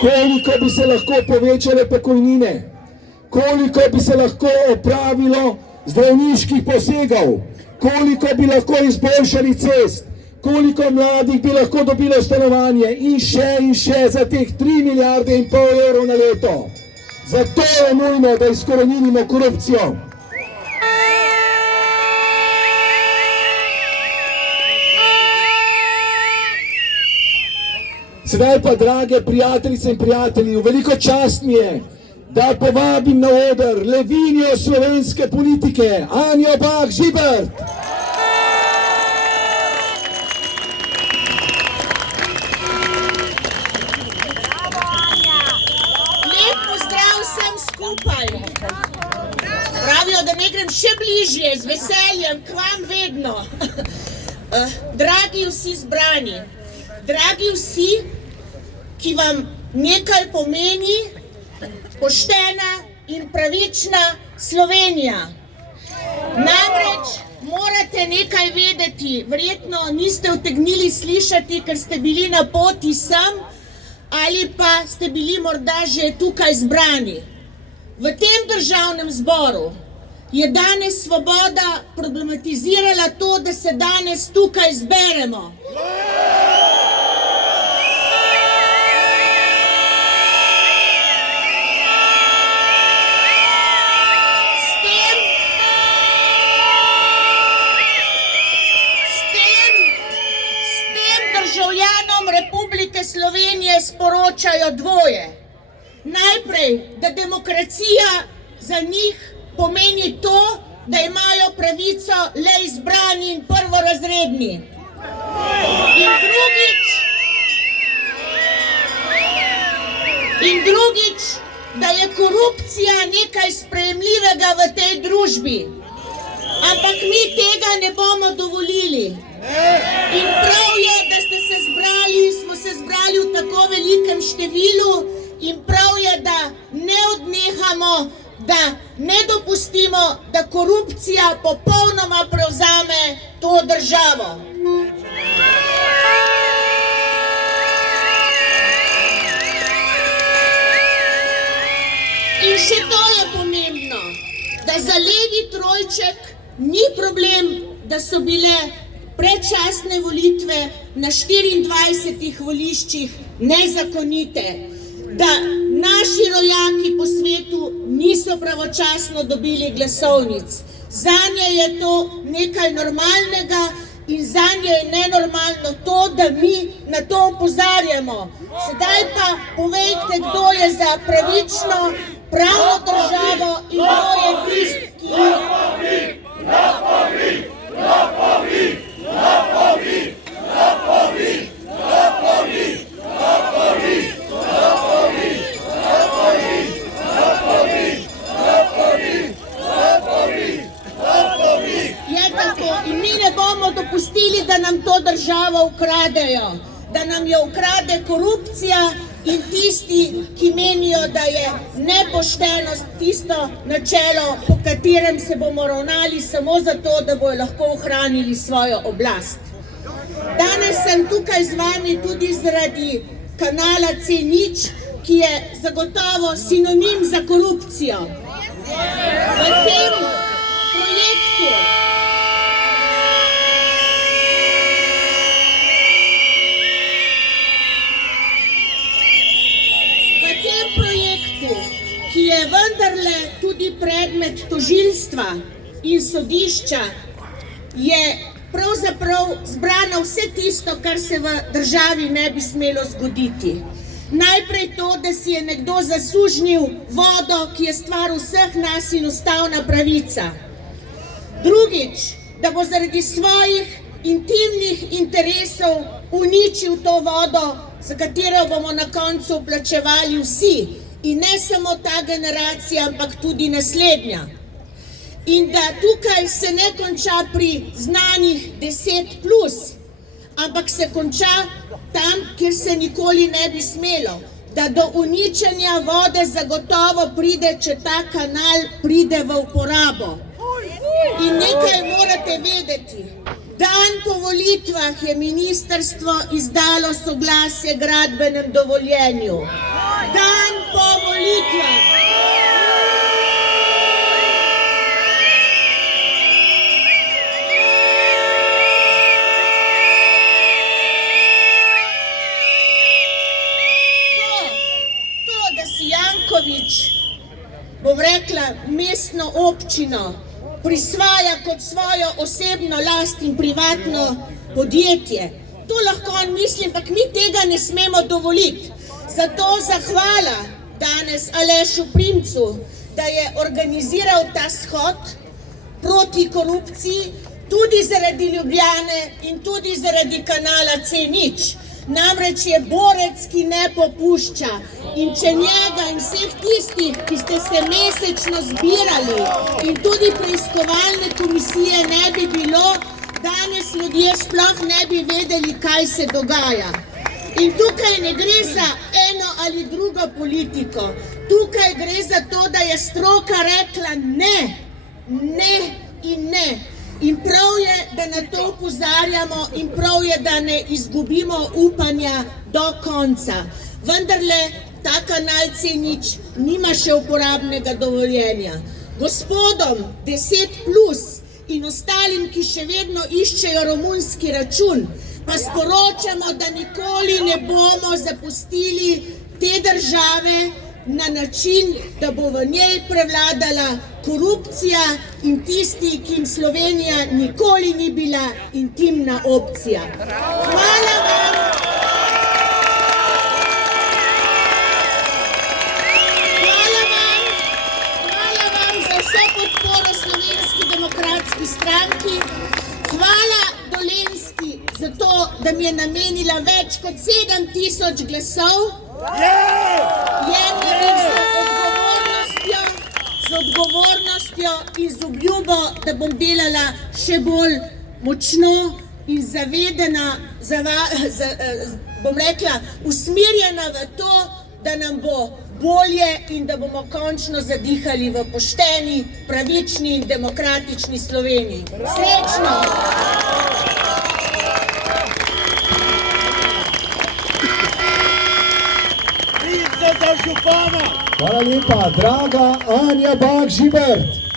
koliko bi se lahko povečale pokojnine, koliko bi se lahko opravilo zdravniških posegov, koliko bi lahko izboljšali cest, koliko mladih bi lahko dobilo stanovanje in še za teh 3,5 milijarde evrov na leto. Zato je nujno, da izkoreninimo korupcijo. Sedaj pa, drage prijateljice in prijatelji, v veliko čast mi je, da povabim na oder levinjo slovenske politike, Anjo Bah Žibert. Lep pozdrav vsem skupaj. Pravijo, da ne grem še bližje, z veseljem, k vam vedno. Dragi vsi zbrani, dragi vsi, ki vam nekaj pomeni poštena in pravična Slovenija. Namreč morate nekaj vedeti, verjetno niste utegnili slišati, ker ste bili na poti sem ali pa ste bili morda že tukaj zbrani. V tem državnem zboru je danes Svoboda problematizirala to, da se danes tukaj zberemo. Republike Slovenije sporočajo dvoje. Najprej, da demokracija za njih pomeni to, da imajo pravico le izbrani in prvorazredni. In drugič, da je korupcija nekaj sprejemljivega v tej družbi. Ampak mi tega ne bomo dovolili. In prav je, da smo se zbrali v tako velikem številu in prav je, da ne odnehamo, da ne dopustimo, da korupcija popolnoma prevzame to državo. In še to je pomembno, da za levi trojček ni problem, da so bile predčasne volitve na 24 voliščih nezakonite, da naši rojaki po svetu niso pravočasno dobili glasovnic. Zanje je to nekaj normalnega in zanje je nenormalno to, da mi na to opozarjamo. Sedaj pa povejte, kdo je za pravično, pravno državo in kdo je tisti, ki... Je tako in mi ne bomo dopustili, da nam to državo ukradejo, da nam jo ukrade korupcija in tisti, ki menijo, da je nepoštenost tisto načelo, po katerem se bomo ravnali samo zato, da bojo lahko ohranili svojo oblast. Danes sem tukaj z vami tudi zaradi kanala C0, ki je zagotovo sinonim za korupcijo. V tem projektu, ki je vendarle tudi predmet tožilstva in sodišča, je pravzaprav zbrano vse tisto, kar se v državi ne bi smelo zgoditi. Najprej to, da si je nekdo zasužnil vodo, ki je stvar vseh nas in ustavna pravica. Drugič, da bo zaradi svojih intimnih interesov uničil to vodo, za katero bomo na koncu plačevali vsi. In ne samo ta generacija, ampak tudi naslednja. In da tukaj se ne konča pri znanih 10+, ampak se konča tam, kjer se nikoli ne bi smelo. Da do uničenja vode zagotovo pride, če ta kanal pride v uporabo. In nekaj morate vedeti. Dan po volitvah je ministrstvo izdalo soglasje gradbenem dovoljenju. dan po volitvah. To, da si Janković, bom rekla, mestno občino prisvaja kot svojo osebno last in privatno podjetje. To lahko on misli, ampak mi tega ne smemo dovoliti. Zato zahvala danes Alešu Primcu, da je organiziral ta shod proti korupciji, tudi zaradi Ljubljane in tudi zaradi kanala C0. Namreč je borec, ki ne popušča, in če njega in vseh tistih, ki ste se mesečno zbirali in tudi preiskovalne komisije ne bi bilo, danes ljudje sploh ne bi vedeli, kaj se dogaja. In tukaj ne gre za eno ali drugo politiko, tukaj gre za to, da je stroka rekla ne, ne in ne. In prav je, da na to opozarjamo in prav je, da ne izgubimo upanja do konca. Vendarle ta kanal C0 nima še uporabnega dovoljenja. Gospodom 10+ in ostalim, ki še vedno iščejo romunski račun, pa sporočamo, da nikoli ne bomo zapustili te države na način, da bo v njej prevladala korupcija in tisti, ki jim Slovenija nikoli ni bila intimna opcija. Hvala vam. Hvala vam za vso podporo Slovenski demokratski stranki. Hvala Dolenjski za to, da mi je namenila več kot 7000 glasov. Jemljem z odgovornostjo in z obljubo, da bom delala še bolj močno in zavedena, bom rekla, usmerjena v to, da nam bo bolje in da bomo končno zadihali v pošteni, pravični in demokratični Sloveniji. Srečno! Hvala lepa, draga Anja Bah Žibert.